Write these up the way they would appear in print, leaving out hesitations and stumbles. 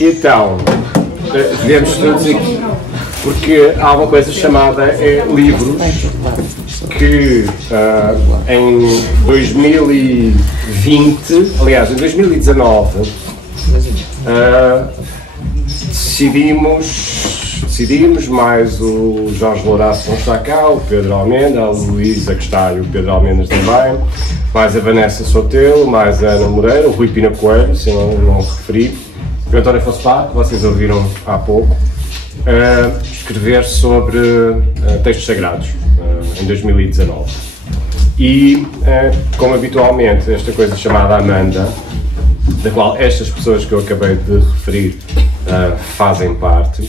Então, viemos todos aqui porque há uma coisa chamada livros que em 2020, aliás, em 2019, decidimos, mais o Jorge Louraço não está cá, o Pedro Almenda, a Luísa que está e o Pedro Almendas também, mais a Vanessa Sotelo, mais a Ana Moreira, o Rui Pina Coelho, se eu não referi, o António Afonso Pá, que vocês ouviram há pouco, escrever sobre textos sagrados em 2019. E, como habitualmente, esta coisa chamada Amanda, da qual estas pessoas que eu acabei de referir fazem parte.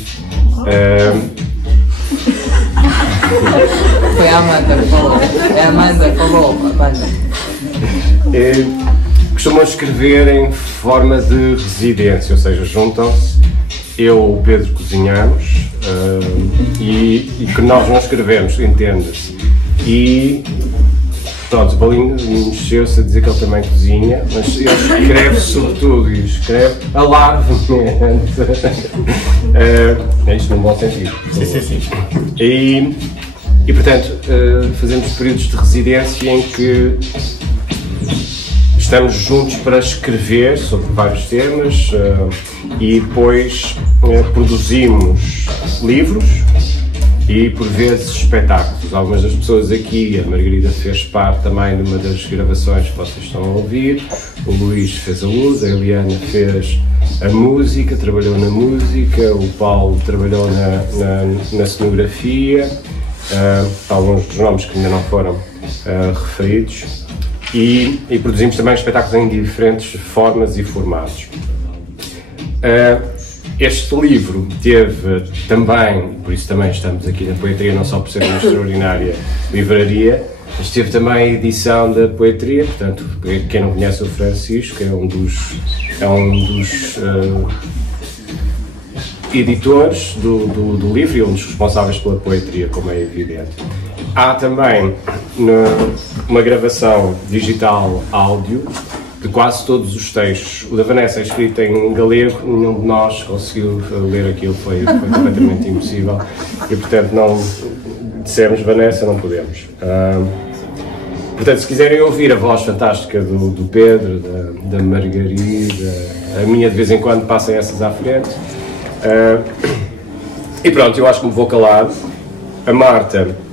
Foi a Amanda que falou. É a Amanda que falou. Costumam escrever em forma de residência, ou seja, juntam-se, eu ou o Pedro cozinhamos e que nós não escrevemos, entende-se. E pronto, o Paulinho mexeu-se a dizer que ele também cozinha, mas ele escreve sobretudo e escreve alarvemente. É isto num bom sentido. Sim. E portanto, fazemos períodos de residência em que estamos juntos para escrever sobre vários temas e depois produzimos livros e por vezes espetáculos. Algumas das pessoas aqui, a Margarida fez parte também de uma das gravações que vocês estão a ouvir, o Luís fez a luz, a Eliana fez a música, trabalhou na música, o Paulo trabalhou na cenografia, alguns dos nomes que ainda não foram referidos. E produzimos também espetáculos em diferentes formas e formatos. Este livro teve também, por isso também estamos aqui na Poetria, não só por ser uma extraordinária livraria, mas teve também a edição da Poetria, portanto, quem não conhece o Francisco, é um dos editores do livro e um dos responsáveis pela Poetria, como é evidente. Há também uma gravação digital áudio de quase todos os textos. O da Vanessa é escrito em galego, nenhum de nós conseguiu ler aquilo, foi completamente impossível e portanto não dissemos Vanessa, não podemos. Portanto, se quiserem ouvir a voz fantástica do Pedro, da Margarida, a minha de vez em quando passem essas à frente. E pronto, eu acho que me vou calar. A Marta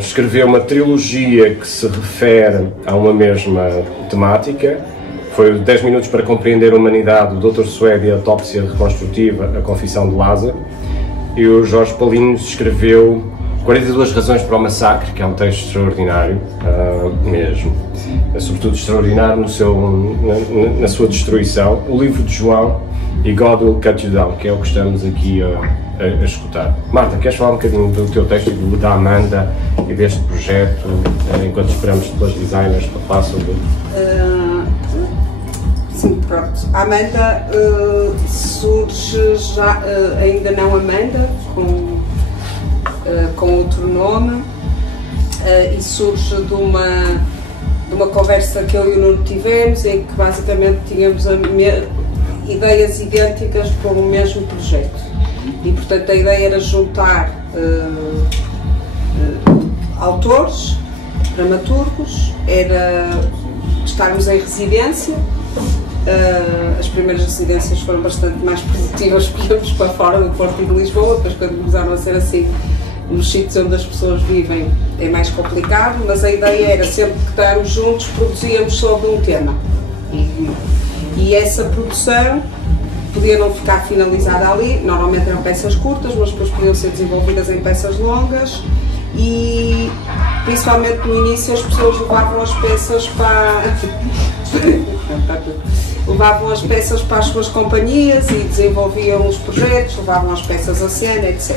escreveu uma trilogia que se refere a uma mesma temática. Foi 10 minutos para compreender a humanidade, o Dr. Suédia, a autópsia reconstrutiva, a confissão de Lázaro. E o Jorge Paulinhos escreveu 42 razões para o massacre, que é um texto extraordinário, mesmo. É sobretudo extraordinário na sua destruição. O livro de João e God Will Cut You Down, que é o que estamos aqui a escutar. Marta, queres falar um bocadinho do teu texto, da Amanda e deste projeto, enquanto esperamos pelas designers para falar sobre... Sim, pronto. A Amanda surge já, ainda não Amanda, com outro nome, e surge de uma conversa que eu e o Nuno tivemos, em que basicamente tínhamos ideias idênticas para o mesmo projeto. E portanto a ideia era juntar autores, dramaturgos, era estarmos em residência. As primeiras residências foram bastante mais produtivas porque íamos para fora do Porto e de Lisboa, depois quando começaram a ser assim nos sítios onde as pessoas vivem é mais complicado, mas a ideia era sempre que estarmos juntos produzíamos sobre um tema e essa produção podia não ficar finalizada ali, normalmente eram peças curtas, mas depois podiam ser desenvolvidas em peças longas e principalmente no início as pessoas levavam as peças para as suas companhias e desenvolviam os projetos, levavam as peças a cena, etc.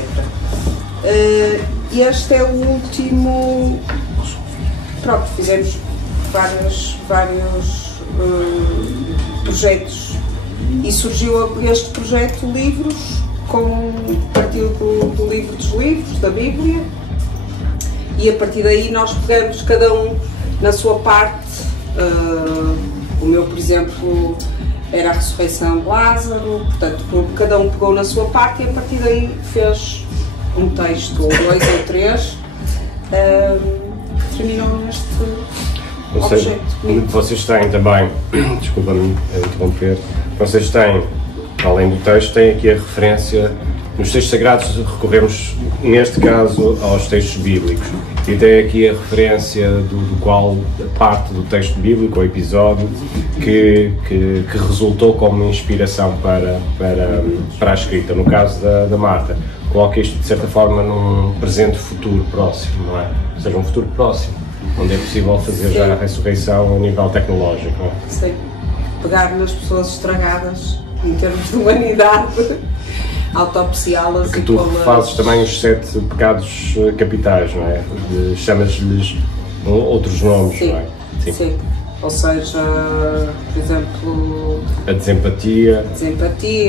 E este é o último. Pronto, fizemos vários projetos e surgiu este projeto Livros, partiu do livro dos livros, da Bíblia, e a partir daí nós pegamos cada um na sua parte. O meu, por exemplo, era a ressurreição de Lázaro, portanto cada um pegou na sua parte e a partir daí fez um texto, ou 2 ou 3, que terminou neste objeto. Vocês têm também, desculpa-me interromper, vocês têm, além do texto, têm aqui a referência, nos textos sagrados recorremos, neste caso, aos textos bíblicos, e tem aqui a referência do qual parte do texto bíblico, o episódio, que resultou como inspiração para a escrita. No caso da Marta, coloca isto de certa forma num presente futuro próximo, não é? Ou seja, um futuro próximo, onde é possível fazer já a ressurreição a nível tecnológico, não é? Sim. Pegar nas pessoas estragadas, em termos de humanidade, autopsiá-las e tu fazes também os 7 pecados capitais, não é? Chamas-lhes outros nomes, sim, não é? Sim. Ou seja, por exemplo... A desempatia.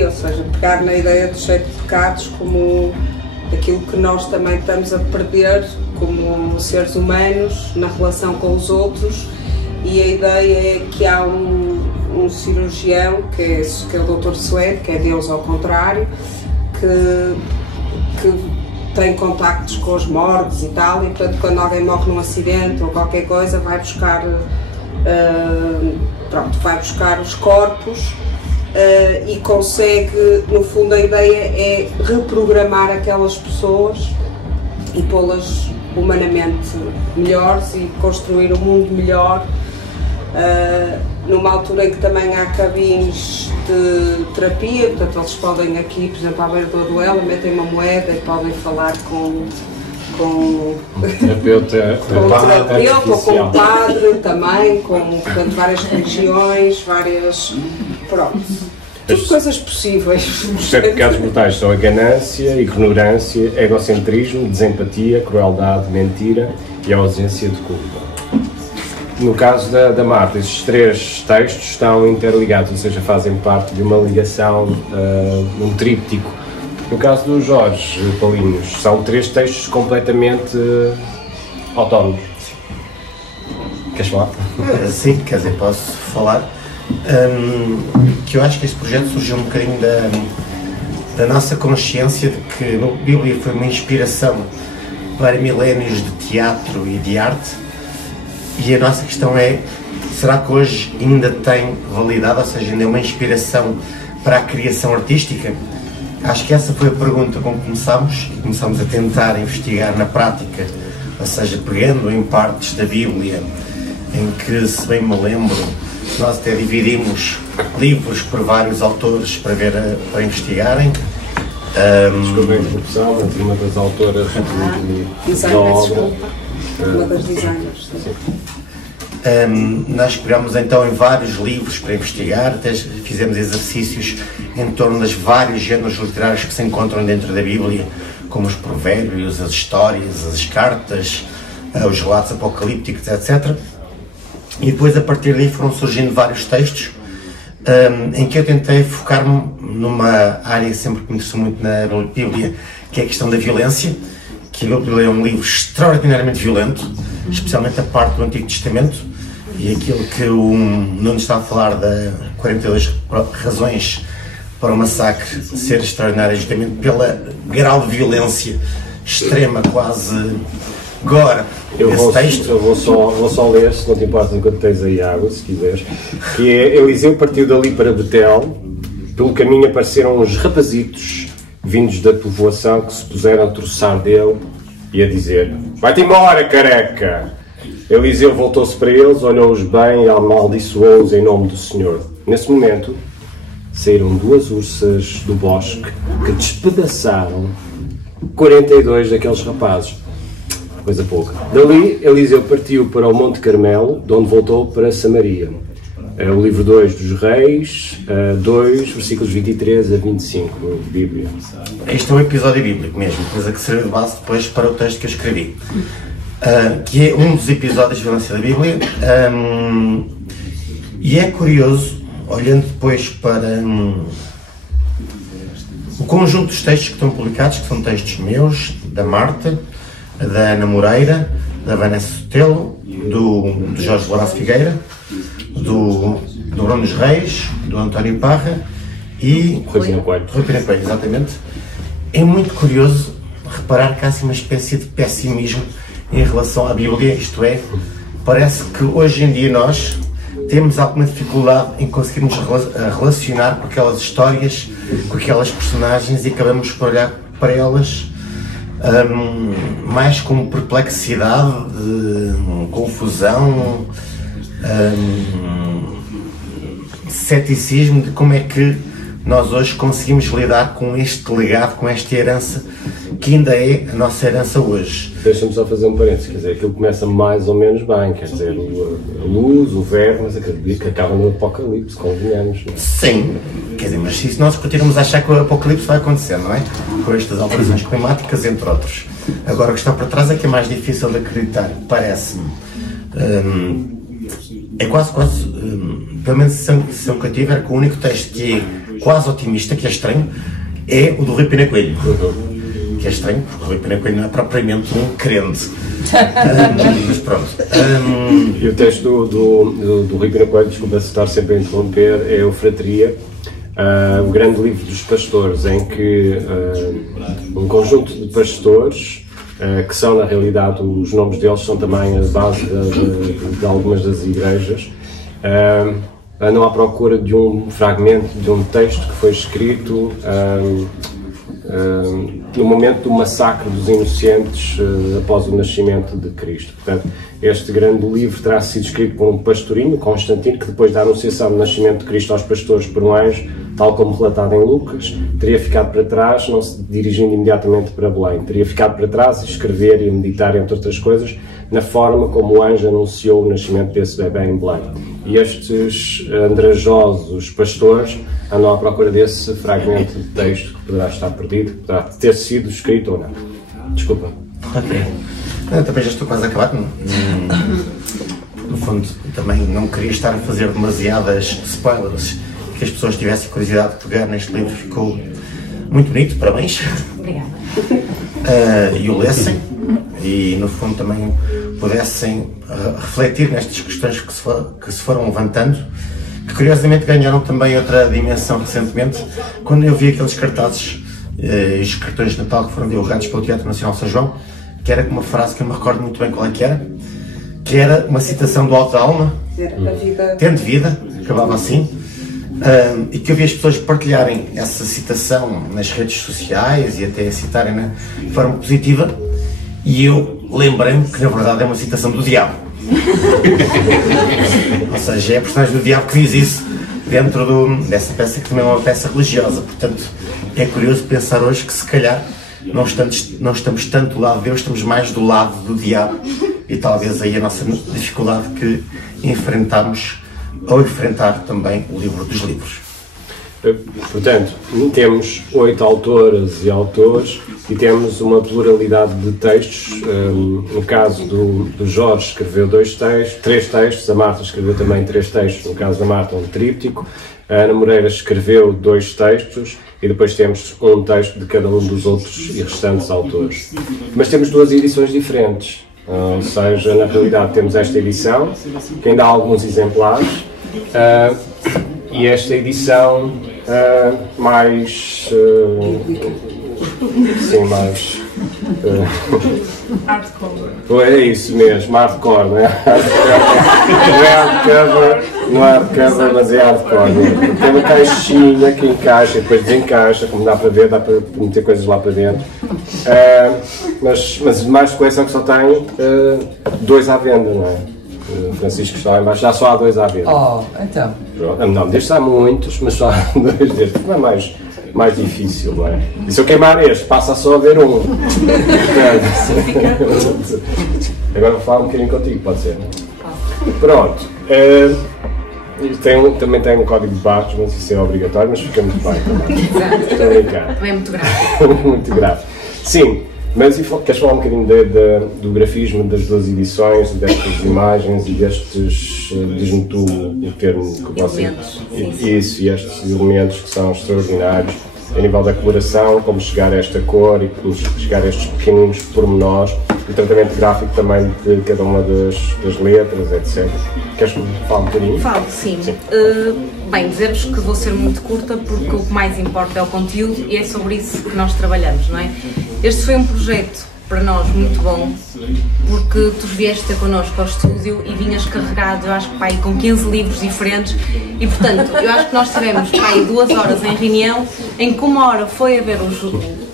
Ou seja, pegar na ideia dos 7 pecados como aquilo que nós também estamos a perder como seres humanos na relação com os outros, e a ideia é que há um cirurgião, que é o Dr. Suede, que é Deus ao contrário, que tem contactos com os mortos e tal, e portanto quando alguém morre num acidente ou qualquer coisa vai buscar os corpos e consegue, no fundo a ideia é reprogramar aquelas pessoas e pô-las humanamente melhores e construir um mundo melhor, numa altura em que também há cabines de terapia, portanto eles podem aqui, por exemplo, à beira do duelo, metem uma moeda e podem falar com um terapeuta ou com um padre também, com portanto, várias religiões, pronto, tudo coisas possíveis. Os 7 pecados mortais são a ganância, ignorância, egocentrismo, desempatia, crueldade, mentira e a ausência de culpa. No caso da Marta, esses 3 textos estão interligados, ou seja, fazem parte de uma ligação, um tríptico. No caso do Jorge Paulinhos, são 3 textos completamente autónomos. Queres falar? Sim, quer dizer, posso falar. Que eu acho que este projeto surgiu um bocadinho da nossa consciência de que a Bíblia foi uma inspiração para milénios de teatro e de arte. E a nossa questão é, será que hoje ainda tem validade, ou seja, ainda é uma inspiração para a criação artística? Acho que essa foi a pergunta com que começámos a tentar investigar na prática, ou seja, pegando em partes da Bíblia, em que, se bem me lembro, nós até dividimos livros por vários autores para investigarem. Desculpa a interrupção, mas uma das autoras da obra... Uma das designers. Nós pegámos então em vários livros para investigar, até fizemos exercícios em torno dos vários géneros literários que se encontram dentro da Bíblia, como os provérbios, as histórias, as cartas, os relatos apocalípticos, etc. E depois, a partir daí, foram surgindo vários textos em que eu tentei focar-me numa área sempre que me interessou muito na Bíblia, que é a questão da violência, que a Bíblia é um livro extraordinariamente violento, especialmente a parte do Antigo Testamento, e aquilo que o Nuno está a falar de 42 razões para o massacre ser extraordinário, justamente pela grau de violência extrema, quase gore. Eu vou só ler, se não te importa, enquanto tens aí água, se quiseres, que é: Eliseu partiu dali para Betel, pelo caminho apareceram uns rapazitos vindos da povoação que se puseram a troçar dele e a dizer: vai-te embora, careca! Eliseu voltou-se para eles, olhou-os bem e amaldiçoou-os em nome do Senhor. Nesse momento, saíram 2 ursas do bosque que despedaçaram 42 daqueles rapazes. Coisa pouca. Dali, Eliseu partiu para o Monte Carmelo, de onde voltou para Samaria. O livro 2 dos Reis, 2, versículos 23 a 25, Bíblia. Este é um episódio bíblico mesmo, coisa que serviu de base depois para o texto que eu escrevi. Que é um dos episódios de violência da Bíblia. E é curioso, olhando depois para o conjunto dos textos que estão publicados, que são textos meus, da Marta, da Ana Moreira, da Vanessa Sotelo, do Jorge Lourenço Figueira, do do Bruno Reis, do António Parra e Rui Pina Coelho. Rui Pina Coelho, exatamente. É muito curioso reparar que há assim uma espécie de pessimismo em relação à Bíblia, isto é, parece que hoje em dia nós temos alguma dificuldade em conseguirmos relacionar com aquelas histórias, com aquelas personagens, e acabamos por olhar para elas mais com perplexidade, confusão, ceticismo de como é que nós hoje conseguimos lidar com este legado, com esta herança, que ainda é a nossa herança hoje. Deixa-me só fazer um parênteses, quer dizer, aquilo começa mais ou menos bem, quer dizer, a luz, o verbo, mas acredito que acaba no Apocalipse, convenhamos. Sim, quer dizer, mas se nós continuamos a achar que o Apocalipse vai acontecer, não é? Com estas alterações climáticas, entre outros. Agora, o que está por trás é que é mais difícil de acreditar, parece-me. É quase, pelo menos se eu tiver, que o único texto que é quase otimista, que é estranho, é o do Rui Pina Coelho. Que é estranho, porque o Rui Pina Coelho não é propriamente um crente. Mas pronto. E o texto do Rui Pina Coelho, desculpa se estar sempre a interromper, é o Fratria, o grande livro dos pastores, em que um conjunto de pastores, que são na realidade, os nomes deles são também a base de algumas das igrejas, andam à procura de um fragmento, de um texto que foi escrito no momento do massacre dos inocentes após o nascimento de Cristo. Portanto, este grande livro terá sido escrito por um pastorinho, Constantino, que depois da anunciação do nascimento de Cristo aos pastores por um anjo, tal como relatado em Lucas, teria ficado para trás, não se dirigindo imediatamente para Belém. Teria ficado para trás a escrever e a meditar, entre outras coisas, na forma como o anjo anunciou o nascimento desse bebê em Belém. E estes andrajosos pastores andam à procura desse fragmento de texto que poderá estar perdido, que poderá ter sido escrito ou não. Desculpa. Ok. Eu também já estou quase a acabar. No fundo, também não queria estar a fazer demasiadas spoilers, que as pessoas tivessem curiosidade de pegar neste livro. Ficou muito bonito, parabéns. Obrigada. E o lessem e, no fundo, também pudessem refletir nestas questões que se foram levantando, que curiosamente ganharam também outra dimensão recentemente, quando eu vi aqueles cartazes e os cartões de Natal que foram divulgados pelo Teatro Nacional São João, que era com uma frase que eu me recordo muito bem qual é que era uma citação do Alto da Alma, tendo vida, acabava assim, e que eu vi as pessoas partilharem essa citação nas redes sociais e até a citarem de forma positiva, e eu lembrei-me que na verdade é uma citação do diabo. Ou seja, é a personagem do diabo que diz isso dentro dessa peça, que também é uma peça religiosa. Portanto, é curioso pensar hoje que se calhar não estamos tanto do lado de Deus, estamos mais do lado do diabo, e talvez aí a nossa dificuldade que enfrentamos ao enfrentar também o livro dos livros. Portanto, temos 8 autoras e autores e temos uma pluralidade de textos. No caso do Jorge, escreveu 3 textos, a Marta escreveu também 3 textos, no caso da Marta, um tríptico, a Ana Moreira escreveu 2 textos e depois temos um texto de cada um dos outros e restantes autores. Mas temos 2 edições diferentes, ou seja, na realidade temos esta edição, que ainda há alguns exemplares, e esta edição mais sim, mais hardcore. É isso mesmo, hardcore, não é? Não é hardcover, mas é hardcore. Tem uma caixinha que encaixa e depois desencaixa, como dá para ver, dá para meter coisas lá para dentro. Mas mais de coleção que só tem 2 à venda, não é? O Francisco está lá em baixo, já só há 2 à venda. Oh, então. Não, destes há muitos, mas só há 2 destes. Não é mais difícil, não é? E se eu queimar este, passa só a haver um. Agora vou falar um bocadinho contigo, pode ser? Pronto. Também tem um código de barras, não sei se é obrigatório, mas fica muito bem também. Estou a brincar. Também é muito grave. Muito grave. Sim. Mas queres falar um bocadinho do grafismo das 2 edições, destas imagens e destes, diz-me tu o termo que você... Isso, e estes elementos que são extraordinários, a nível da coloração, como chegar a esta cor e como chegar a estes pequeninos pormenores, o tratamento gráfico também de cada uma das letras, etc. Queres falar um bocadinho? Falo, sim. Bem, dizer-vos que vou ser muito curta porque o que mais importa é o conteúdo e é sobre isso que nós trabalhamos, não é? Este foi um projeto para nós muito bom porque tu vieste ter connosco ao estúdio e vinhas carregado, eu acho que pai, com 15 livros diferentes e portanto eu acho que nós tivemos pai 2 horas em reunião em que 1 hora foi a ver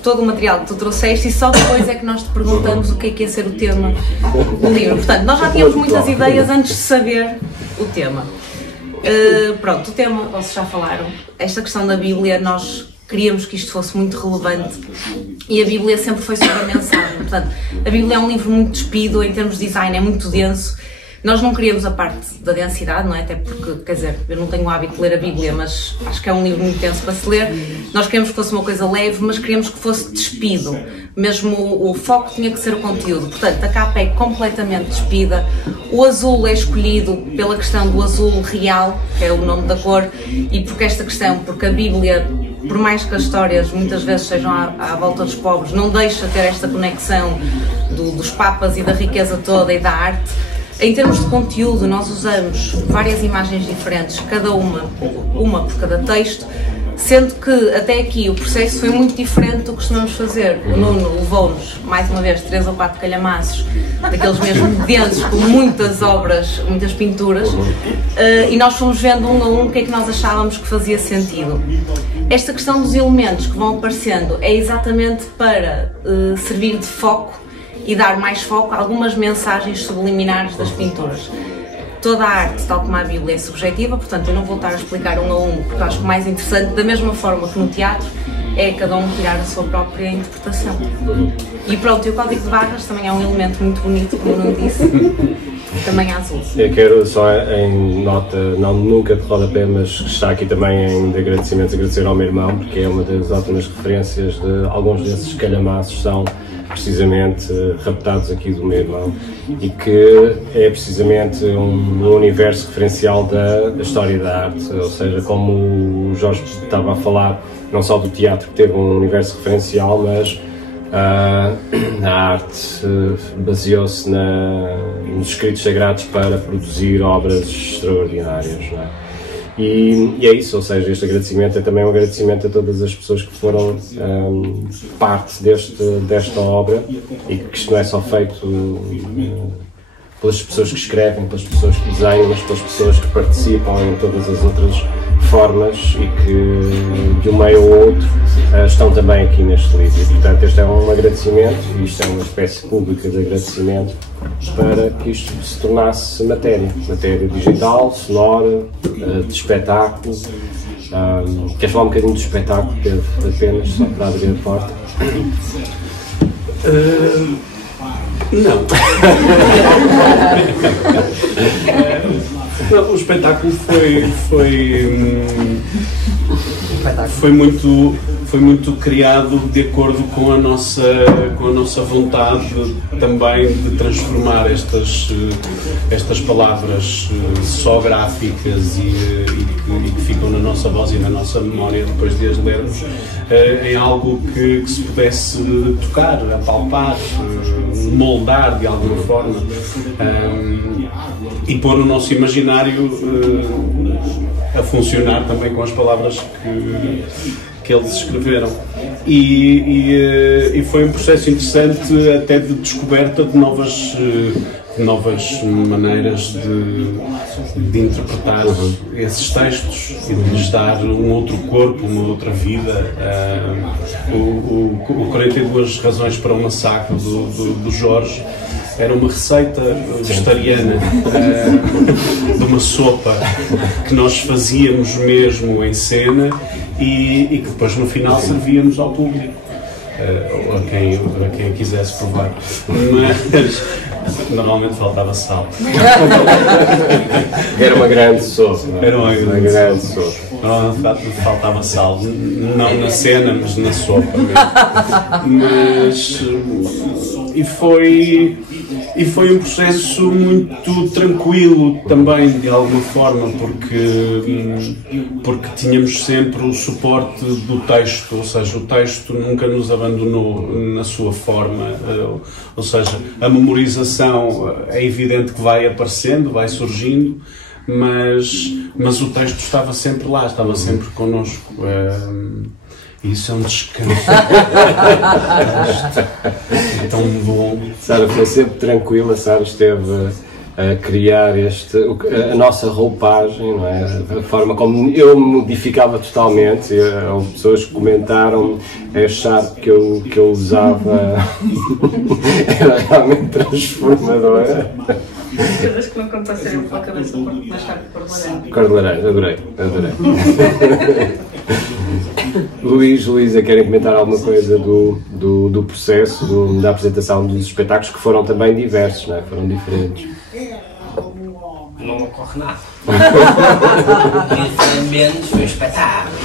todo o material que tu trouxeste e só depois é que nós te perguntamos o que ia ser o tema do livro. Portanto, nós já tínhamos muitas ideias antes de saber o tema. Pronto, o tema, vocês já falaram, esta questão da Bíblia, nós queríamos que isto fosse muito relevante e a Bíblia sempre foi sobre a mensagem. Portanto, a Bíblia é um livro muito despido, em termos de design é muito denso. Nós não queríamos a parte da densidade, não é? Até porque, quer dizer, eu não tenho o hábito de ler a Bíblia, mas acho que é um livro muito denso para se ler. Nós queríamos que fosse uma coisa leve, mas queríamos que fosse despido. Mesmo o foco tinha que ser o conteúdo. Portanto, a capa é completamente despida. O azul é escolhido pela questão do azul real, que é o nome da cor, e porque esta questão, porque a Bíblia, por mais que as histórias muitas vezes sejam à volta dos pobres, não deixa ter esta conexão dos papas e da riqueza toda e da arte. Em termos de conteúdo, nós usamos várias imagens diferentes, cada uma por cada texto, sendo que até aqui o processo foi muito diferente do que costumamos fazer. O Nuno levou-nos, mais uma vez, 3 ou 4 calhamaços, daqueles mesmo densos, com muitas obras, muitas pinturas, e nós fomos vendo um a um o que é que nós achávamos que fazia sentido. Esta questão dos elementos que vão aparecendo é exatamente para servir de foco e dar mais foco a algumas mensagens subliminares das pinturas. Toda a arte, tal como a Bíblia, é subjetiva, portanto eu não vou estar a explicar um a um, porque eu acho que o mais interessante, da mesma forma que no teatro, é cada um tirar a sua própria interpretação. E pronto, e o código de barras também é um elemento muito bonito, como eu não disse, também azul. Eu quero só em nota, não nunca de rodapé, mas está aqui também em agradecimentos, agradecer ao meu irmão, porque é uma das ótimas referências de alguns desses calhamaços, são precisamente raptados aqui do meu irmão e que é precisamente um universo referencial da história da arte, ou seja, como o Jorge estava a falar, não só do teatro que teve um universo referencial, mas a arte baseou-se nos escritos sagrados para produzir obras extraordinárias, não é? E é isso, ou seja, este agradecimento é também um agradecimento a todas as pessoas que foram parte desta obra e que isto não é só feito pelas pessoas que escrevem, pelas pessoas que desenham, mas pelas pessoas que participam em todas as outras formas e que de um meio ou outro estão também aqui neste livro. E, portanto, este é um agradecimento e isto é uma espécie pública de agradecimento para que isto se tornasse matéria digital, sonora, de espetáculo. Queres falar um bocadinho do espetáculo, Pedro, apenas, só para abrir a porta? Não. Não, o espetáculo foi muito criado de acordo com a nossa vontade também de transformar estas palavras só gráficas e que ficam na nossa voz e na nossa memória depois de as lermos em algo que se pudesse tocar, apalpar, moldar de alguma forma e pôr o nosso imaginário a funcionar também com as palavras que eles escreveram. E foi um processo interessante até de descoberta de novas maneiras de interpretar esses textos e de lhes dar um outro corpo, uma outra vida. O 42 Razões para um Massacre do Jorge era uma receita vegetariana de uma sopa que nós fazíamos mesmo em cena e que depois no final servíamos ao público, a quem quisesse provar. Mas normalmente faltava sal. Era uma grande sopa. Era uma grande sopa. Faltava sal, não na cena, mas na sopa mesmo. E foi um processo muito tranquilo também, de alguma forma, porque tínhamos sempre o suporte do texto, ou seja, o texto nunca nos abandonou na sua forma, ou seja, a memorização é evidente que vai aparecendo, vai surgindo, mas o texto estava sempre lá, estava sempre connosco. Isso é um descanso. É tão bom. Sara foi sempre tranquila, Sara esteve a criar a nossa roupagem, não é? A forma como eu me modificava totalmente. Houve pessoas que comentaram achar que eu usava era realmente transformadora. Coisas que nunca me passaram pela cabeça porque mais tarde cor de laranja. Cor de laranja, adorei. Luísa, querem comentar alguma coisa do processo, da apresentação dos espetáculos, que foram também diversos, não é? Foram diferentes. Não ocorre nada. Foi menos, foi um espetáculo.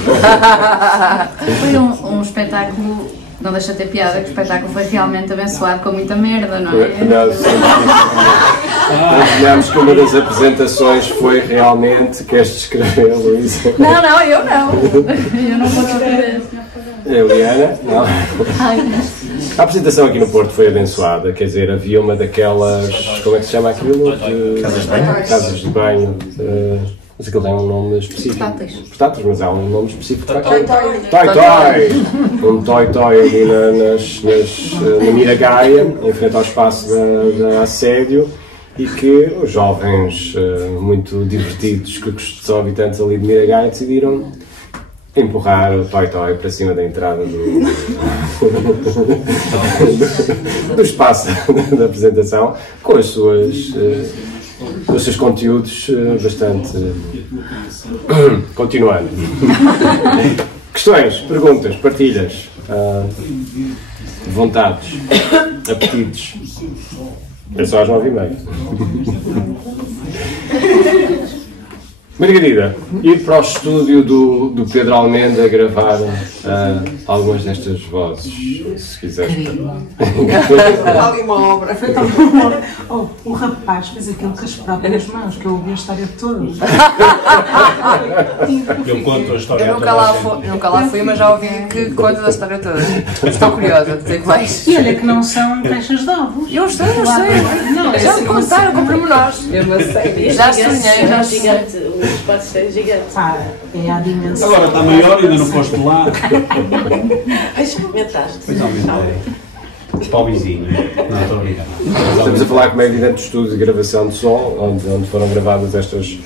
Foi um espetáculo, não deixa de ter piada, que o espetáculo foi realmente abençoado com muita merda, não é? Nós que uma das apresentações foi realmente, queres descrever, Luísa? Não, eu não. Eu não vou descrever. Eliana? Não. A apresentação aqui no Porto foi abençoada, quer dizer, havia uma daquelas, como é que se chama aquilo? Casas de banho. Mas aquilo tem um nome específico. Portáteis, mas há um nome específico para aquilo. Toy-toy! Um toy-toy ali na Miragaia, em frente ao espaço da Assédio, e que os jovens muito divertidos, que são habitantes ali de Miragaia, decidiram empurrar o toy-toy para cima da entrada do espaço da apresentação, com os seus conteúdos bastante... Continuando. Questões, perguntas, partilhas, vontades, apetites. É só às 9h30. Margarida, ir para o estúdio do Pedro Almenda gravar algumas destas vozes, se quiseres. Há ali uma obra. O rapaz fez aquilo com as próprias mãos, que eu ouvi a história toda. Eu conto a história eu nunca lá fui, mas já ouvi que contas a história toda. Estou curiosa de dizer que vais. E olha que não são caixas de ovos. Eu sei. Já me contaram com pormenores. É uma série. Já sonhei, já gigante. O espaço é gigante. É a dimensão. Agora está maior e ainda não foste lá. Experimentaste. Pois aumentei. Para o vizinho. Não, estou a brincar. Estamos a falar, como é evidente, de estúdios de gravação de som, onde foram gravadas estas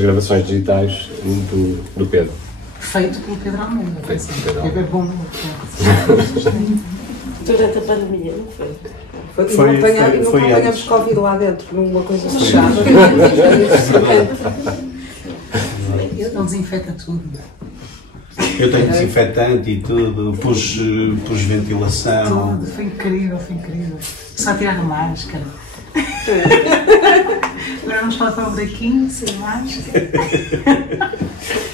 gravações digitais do Pedro. Feito pelo Pedro Almeida. É bom. Durante a pandemia, não foi? Não apanhamos Covid lá dentro, numa coisa fechada. Ele não desinfeta tudo. Eu tenho desinfetante e tudo, pus ventilação. Tudo, foi incrível. Só tirar a máscara. Agora vamos falar para o buraquinho, sem máscara.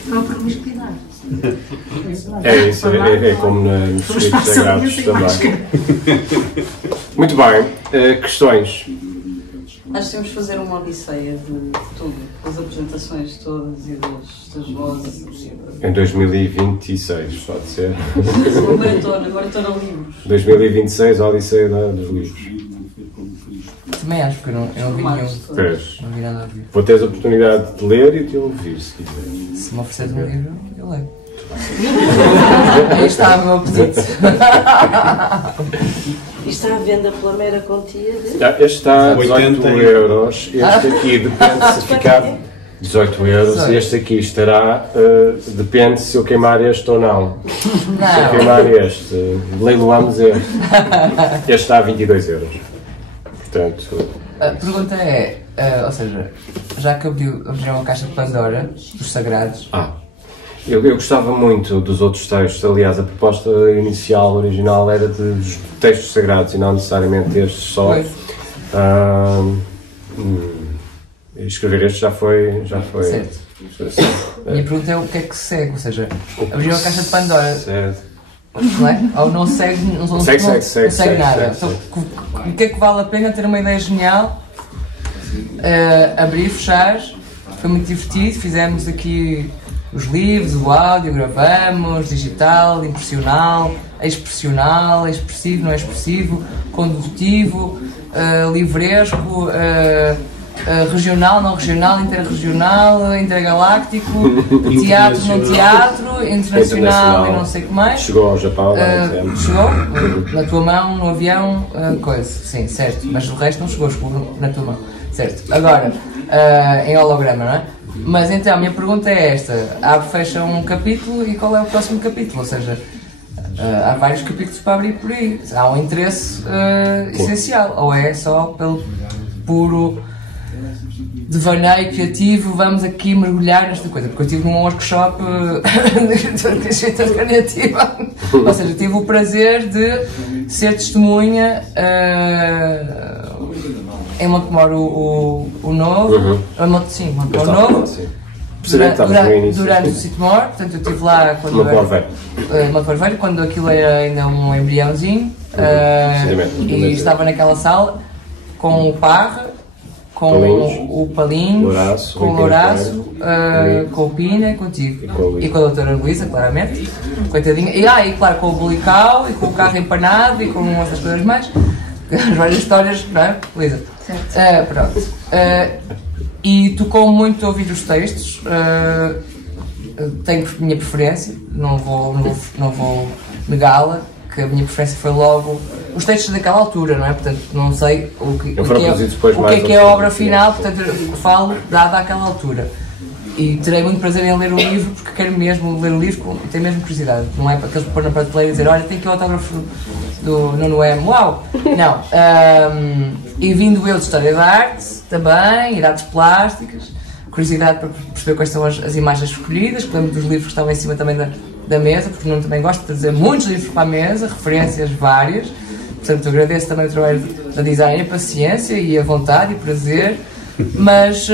Para a promiscuidade. É isso, é como nos escritos sagrados também. Muito bem, questões? Acho que temos de fazer uma odisseia de tudo, das apresentações todas e das vozes. Em 2026, pode ser. Uma maratona livros. 2026, a odisseia dos livros. Também acho, porque eu não vi nenhum. Não vi nada a ouvir. Vou ter a oportunidade de ler e de ouvir, se quiser. Se me ofereces um livro, eu leio. Aí está o meu apetite. E está à venda pela mera quantia de... Este está a 18 euros. Este aqui depende se ficar 18 euros. Este aqui estará, depende se eu queimar este ou não. Se eu queimar este, leiloamos este. Este está a 22 euros. Portanto... A pergunta é, ou seja, já que abriram a caixa de Pandora, os sagrados... Eu gostava muito dos outros textos. Aliás, a proposta inicial, original, era de textos sagrados e não necessariamente estes só. Escrever este já foi. Certo. A minha pergunta é o que é que segue, ou seja, abriram a caixa de Pandora. Certo. Não é? Ou não segue, não segue nada. Então, o que é que vale a pena ter uma ideia genial? Abrir, fechar, foi muito divertido, fizemos aqui os livros, o áudio, gravamos, digital, impressional, expressional, expressivo, não expressivo, condutivo, livresco, regional, não regional, interregional, intergaláctico, teatro, não teatro, internacional e não sei o que mais. Chegou ao Japão, chegou na tua mão, no avião, coisa, sim, certo, mas o resto não chegou na tua mão, certo. Agora, em holograma, não é? Mas então, a minha pergunta é esta, abre, fecha um capítulo e qual é o próximo capítulo? Ou seja, há vários capítulos para abrir por aí, há um interesse essencial, ou é só pelo puro devaneio criativo, vamos aqui mergulhar nesta coisa, porque eu estive num workshop de escrita criativa, ou seja, tive o prazer de ser testemunha em Montemor o Novo, sim, Montemor Novo, durante o Sitmor, portanto eu estive lá quando Montemor Velho, quando aquilo era ainda um embriãozinho, e estava naquela sala com o Parra, com o Palinhos, com o Louraço, com o Pina, contigo e com a doutora Luísa, claramente, coitadinha, e claro com o Bulical e com o carro empanado e com essas coisas mais, as várias histórias, não é, Luísa? Pronto. E tocou muito ouvir os textos, tenho a minha preferência, não vou negá-la, que a minha preferência foi logo os textos daquela altura, não é? Portanto, não sei o que é a obra final, portanto, eu falo dada àquela altura. E terei muito prazer em ler o livro, porque quero mesmo ler o livro e tenho mesmo curiosidade. Não é para aqueles que pôr na prateleira e dizer, olha, tem aqui o autógrafo do Nuno M. Uau! Não. E vindo eu de História da Arte, também, e de Artes Plásticas, curiosidade para perceber quais são as imagens escolhidas, que lembro dos livros que estavam em cima também da mesa, porque o Nuno também gosta de trazer muitos livros para a mesa, referências várias. Portanto, agradeço também o trabalho da design, a paciência e a vontade e o prazer, mas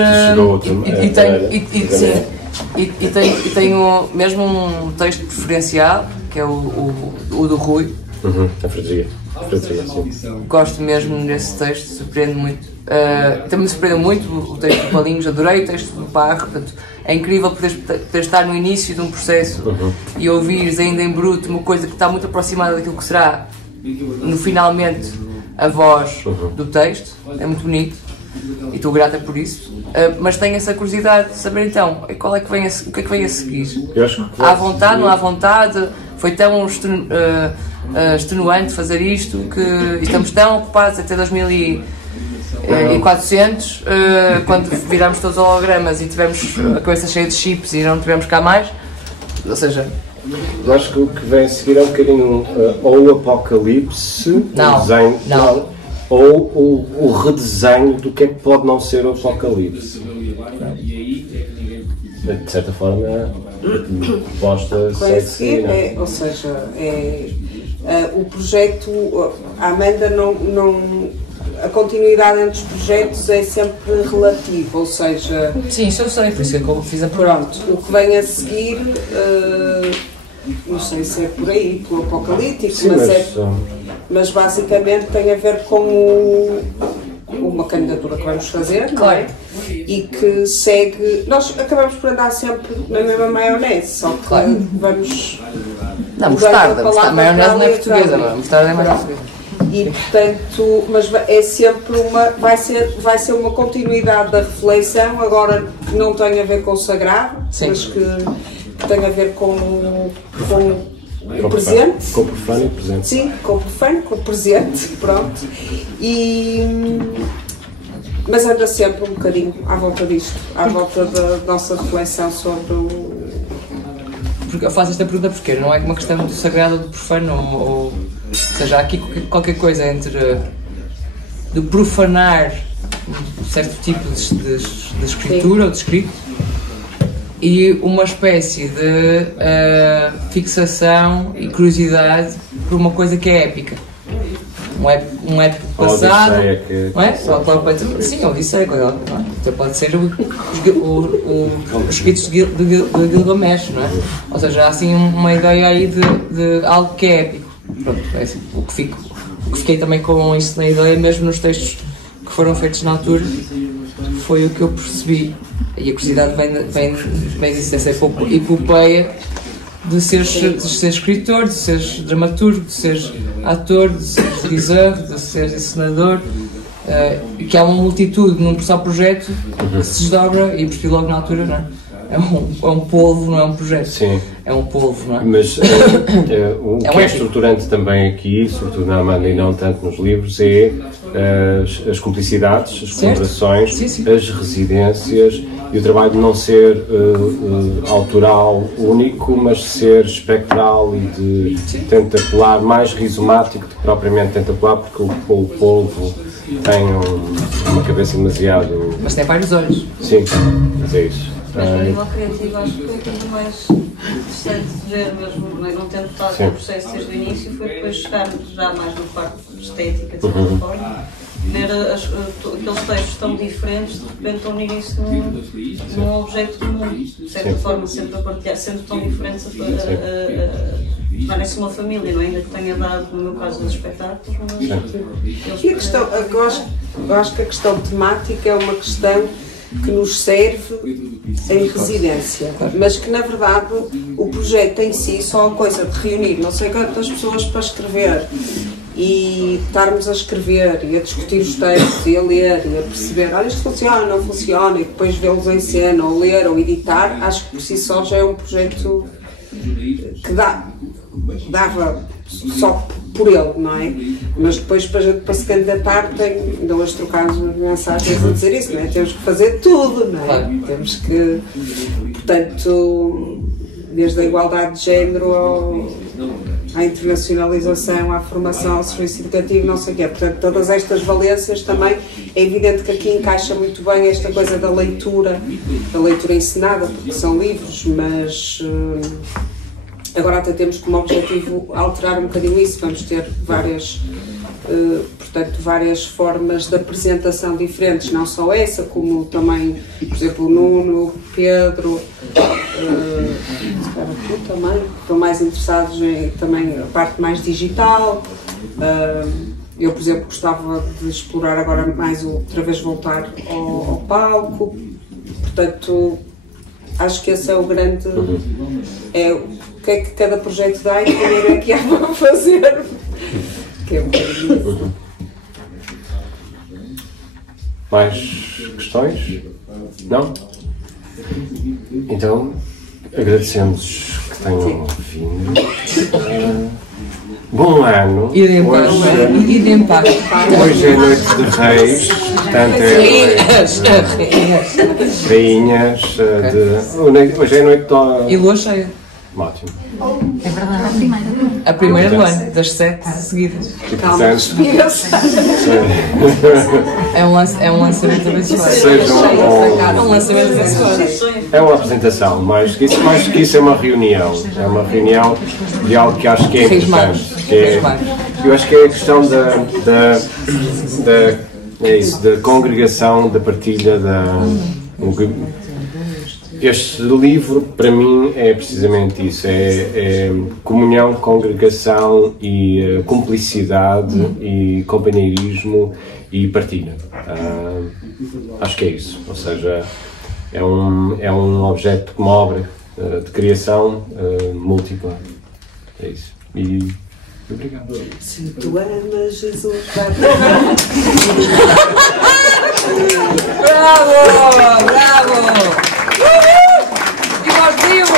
tenho mesmo um texto preferencial, que é o do Rui. A Frederica, sim. Gosto mesmo desse texto, surpreende muito. Também me surpreendeu muito o texto do Palinhos, adorei o texto do Parra, portanto, é incrível poder estar no início de um processo e ouvires ainda em bruto uma coisa que está muito aproximada daquilo que será no finalmente a voz do texto, é muito bonito e estou grata por isso, mas tenho essa curiosidade de saber então o que é que vem a seguir. Há vontade, não há vontade, foi tão extenuante fazer isto que estamos tão ocupados até 2400 quando virámos todos os hologramas e tivemos a cabeça cheia de chips e não tivemos cá mais, ou seja, eu acho que o que vem a seguir é um bocadinho ou o apocalipse, o desenho, ou o redesenho do que é que pode não ser o apocalipse. De certa forma, a proposta segue seguir, ou seja, o projeto, a Amanda a continuidade entre os projetos é sempre relativa, ou seja... Sim, isso eu sei, por isso é que eu fiz a pergunta. O que vem a seguir, não sei se é por aí, pelo apocalíptico, sim, mas basicamente tem a ver com uma candidatura que vamos fazer, não é? E que segue... Nós acabamos por andar sempre na mesma maionese, só que vamos... Não, mostarda, maionese não é portuguesa, não é? Mostarda é mais portuguesa. E portanto, mas é sempre vai ser uma continuidade da reflexão, agora não tem a ver com o sagrado, sim, mas que tem a ver com o presente. Com o profano e o presente. Sim, com o profano, com o presente, pronto. Mas anda sempre um bocadinho à volta disto, à volta da nossa reflexão sobre o... Porque eu faço esta pergunta porque não é uma questão do sagrado ou do profano, ou seja, há aqui qualquer coisa entre de profanar um certo tipo de escritura, sim, ou de escrito, e uma espécie de fixação e curiosidade por uma coisa que é épica. um épico passado, não é? Sim, a Odisseia, então pode ser os escritos de Gilgamesh, não é? Ou seja, há assim uma ideia aí de algo que é épico. Pronto, é assim, o que fiquei também com isso na ideia, mesmo nos textos que foram feitos na altura, foi o que eu percebi. E a curiosidade vem dessa epopeia de seres escritor, de seres dramaturgo, de seres ator, de seres revisor, de seres encenador, que há uma multitude num só projeto que se desdobra, e percebi logo na altura, não é? É um polvo, não é um projeto. Sim. É um polvo, não é? Mas o que é estruturante também aqui, sobretudo na Amanda e não tanto nos livros, é as cumplicidades, as colaborações, as residências e o trabalho de não ser autoral único, mas ser espectral e de tentacular, mais rizomático do que propriamente tentacular, porque o polvo tem uma cabeça demasiado... Mas tem vários olhos. Sim, mas é isso. Mas a nível criativo acho que foi tudo mais interessante de ver mesmo, não tendo estado no processo desde o início, foi depois chegar já mais na parte estética, de certa forma, ver aqueles textos tão diferentes, de repente estão unirem-se num objeto comum, de certa forma, sempre a partilhar, sendo tão diferentes, tornarem-se uma família, não é? Ainda que tenha dado, no meu caso, dos espetáculos, mas... E a questão, eu acho que a questão temática é uma questão que nos serve em residência, mas que na verdade o projeto em si só é uma coisa de reunir não sei quantas pessoas para escrever e estarmos a escrever e a discutir os textos e a ler e a perceber, olha, isto funciona, não funciona, e depois vê-los em cena ou ler ou editar, acho que por si só já é um projeto que dava só por ele, não é? Mas depois para se candidatar ainda hoje trocámos mensagens a dizer isso, não é? Temos que fazer tudo, não é? Temos que, portanto, desde a igualdade de género à internacionalização, à formação, ao serviço educativo, não sei o quê. Portanto, todas estas valências também, é evidente que aqui encaixa muito bem esta coisa da leitura ensinada, porque são livros, mas agora até temos como objetivo alterar um bocadinho isso. Vamos ter várias formas de apresentação diferentes, não só essa, como também, por exemplo, o Nuno, o Pedro, tu também, estão mais interessados em também a parte mais digital. Eu, por exemplo, gostava de explorar agora mais outra vez voltar ao palco. Portanto, acho que esse é o grande... É o que é que cada projeto dá e que é que há para fazer. Que é um bocadinho. Mais questões? Não? Então, agradecemos que tenham vindo. Bom ano. E de empate. Hoje é noite de reis, portanto rainhas hoje é noite de... E lua cheia. Ótimo. É verdade. A primeira do ano, das 7 seguidas. Calma, é um lançamento abençoado. É um lançamento abençoado. É uma apresentação, mais que isso é uma reunião. É uma reunião de algo que acho que é importante. Eu acho que é a questão da congregação, da partilha, Este livro, para mim, é precisamente isso, é comunhão, congregação e cumplicidade e companheirismo e partilha. Acho que é isso, ou seja, é um objeto, uma obra de criação múltipla. É isso. E obrigado. Se tu amas Jesus, bravo! Bravo! E nós vimos!